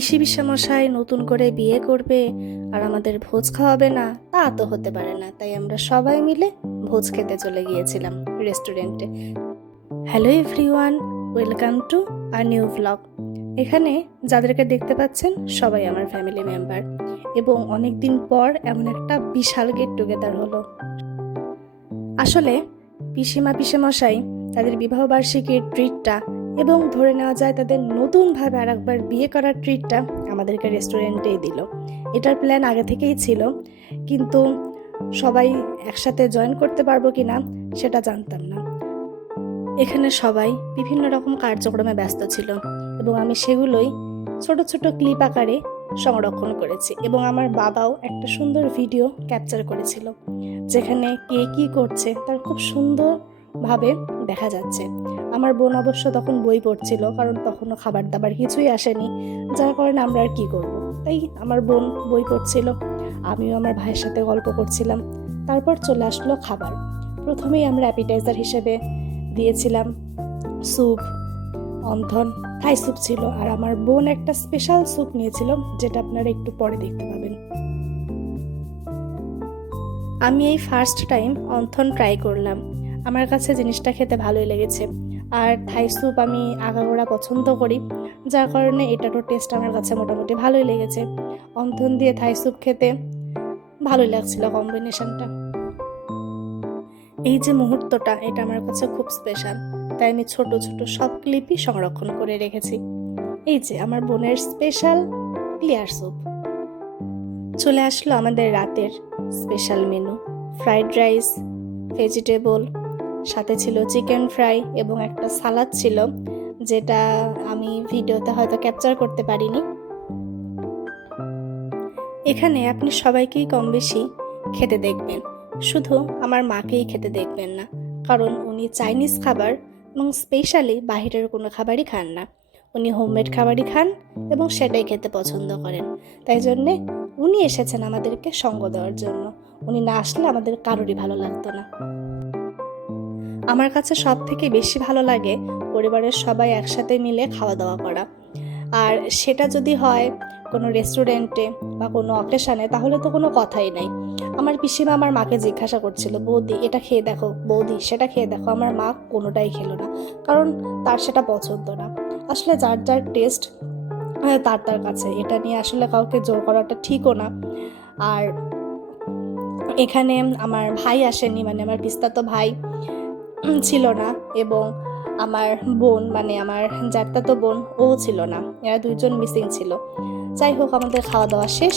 পিসিমশাই নতুন করে বিয়ে করবে আর আমাদের ভোজ খাওয়াবে না, তা তো হতে পারে না। তাই আমরা সবাই মিলে ভোজ খেতে চলে গিয়েছিলাম রেস্টুরেন্টে। Hello everyone, welcome to a new vlog. এখানে যাদেরকে দেখতে পাচ্ছেন সবাই আমার ফ্যামিলি মেম্বার, এবং অনেক দিন পর এমন একটা বিশাল গেট টুগেদার হলো। আসলে পিসিমশাই তাদের বিবাহবার্ষিকীর ট্রিটটা এবং ধরে নেওয়া যায় তাদের নতুনভাবে আর একবার বিয়ে করার ট্রিটটা আমাদেরকে রেস্টুরেন্টেই দিল। এটার প্ল্যান আগে থেকেই ছিল, কিন্তু সবাই একসাথে জয়েন করতে পারবো কি না সেটা জানতাম না। এখানে সবাই বিভিন্ন রকম কার্যক্রমে ব্যস্ত ছিল এবং আমি সেগুলোই ছোট ছোট ক্লিপ আকারে সংরক্ষণ করেছি, এবং আমার বাবাও একটা সুন্দর ভিডিও ক্যাপচার করেছিল যেখানে কে কী করছে তার খুব সুন্দরভাবে দেখা যাচ্ছে। আমার বোন অবশ্য তখন বই পড়ছিল, কারণ তখনও খাবার দাবার কিছুই আসেনি, যার কারণে আমরা আর কি করব। তাই আমার বোন বই পড়ছিল, আমিও আমার ভাইয়ের সাথে গল্প করছিলাম। তারপর চলে আসলো খাবার। প্রথমেই আমরা অ্যাপিটাইজার হিসেবে দিয়েছিলাম স্যুপ, অন্থন থাই স্যুপ ছিল, আর আমার বোন একটা স্পেশাল স্যুপ নিয়েছিল যেটা আপনারা একটু পরে দেখতে পাবেন। আমি এই ফার্স্ট টাইম অন্থন ট্রাই করলাম, আমার কাছে জিনিসটা খেতে ভালোই লেগেছে। আর থাই স্যুপ আমি আগাগোড়া পছন্দ করি, যার কারণে এটারও টেস্ট আমার কাছে মোটামুটি ভালোই লেগেছে। অন্থন দিয়ে থাই স্যুপ খেতে ভালোই লাগছিল কম্বিনেশনটা। এই যে মুহূর্তটা, এটা আমার কাছে খুব স্পেশাল, তাই আমি ছোট ছোট সব ক্লিপই সংরক্ষণ করে রেখেছি। এই যে আমার বোনের স্পেশাল ক্লিয়ার স্যুপ। চলে আসলো আমাদের রাতের special menu, fried rice, vegetable, সাথে ছিল চিকেন ফ্রাই এবং একটা সালাদ ছিল, যেটা আমি ভিডিওতে হয়তো ক্যাপচার করতে পারিনি। এখানে আপনি সবাইকেই কম বেশি খেতে দেখবেন, শুধু আমার মাকেই খেতে দেখবেন না, কারণ উনি চাইনিজ খাবার এবং স্পেশালি বাহিরের কোনো খাবারই খান না। উনি হোমমেড খাবারই খান এবং সেটাই খেতে পছন্দ করেন। তাই জন্যে উনি এসেছেন আমাদেরকে সঙ্গ দেওয়ার জন্য। উনি না আসলে আমাদের কারোরই ভালো লাগতো না। আমার কাছে সব থেকে বেশি ভালো লাগে পরিবারের সবাই একসাথে মিলে খাওয়া দাওয়া করা। আর সেটা যদি হয় কোনো রেস্টুরেন্টে বা কোনো অকেশানে, তাহলে তো কোনো কথাই নাই। আমার পিসিমা আমার মাকে জিজ্ঞাসা করছিল, বৌদি এটা খেয়ে দেখো, বৌদি সেটা খেয়ে দেখো। আমার মা কোনোটাই খেলো না, কারণ তার সেটা পছন্দ না। আসলে যার যার টেস্ট তার তার কাছে, এটা নিয়ে আসলে কাউকে জোর করাটা ঠিকও না। আর এখানে আমার ভাই আসেনি, মানে আমার পিস্তাতো ভাই ছিল না, এবং আমার বোন মানে আমার জ্যাঠাতো বোন ও ছিল না, এরা দুইজন মিসিং ছিল। যাই হোক, আমাদের খাওয়া দাওয়া শেষ,